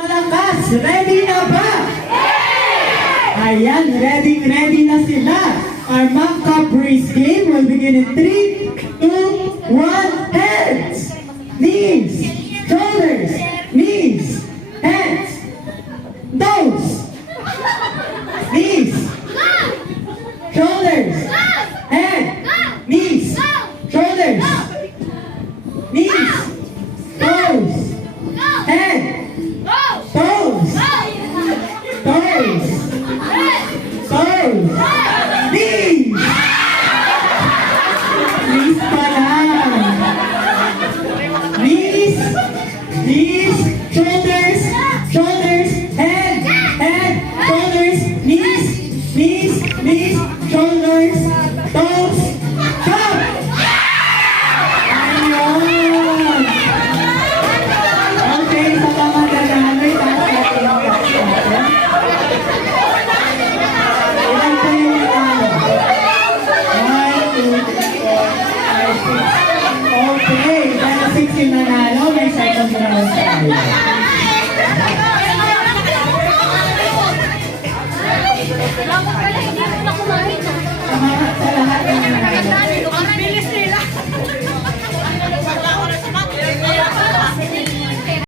Malakas! Ready na ba? Ayan, ready na sila. Our mock cup race game will begin in 3, 2, 1, heads! Knees! Shoulders! Knees! Heads! Toes! Knees! Shoulders! Head! Knees! Shoulders! Knees! Toes! Head! Toes! Toes! Toes! Knees! Knees pa lang! Knees! Knees! Shoulders! Shoulders!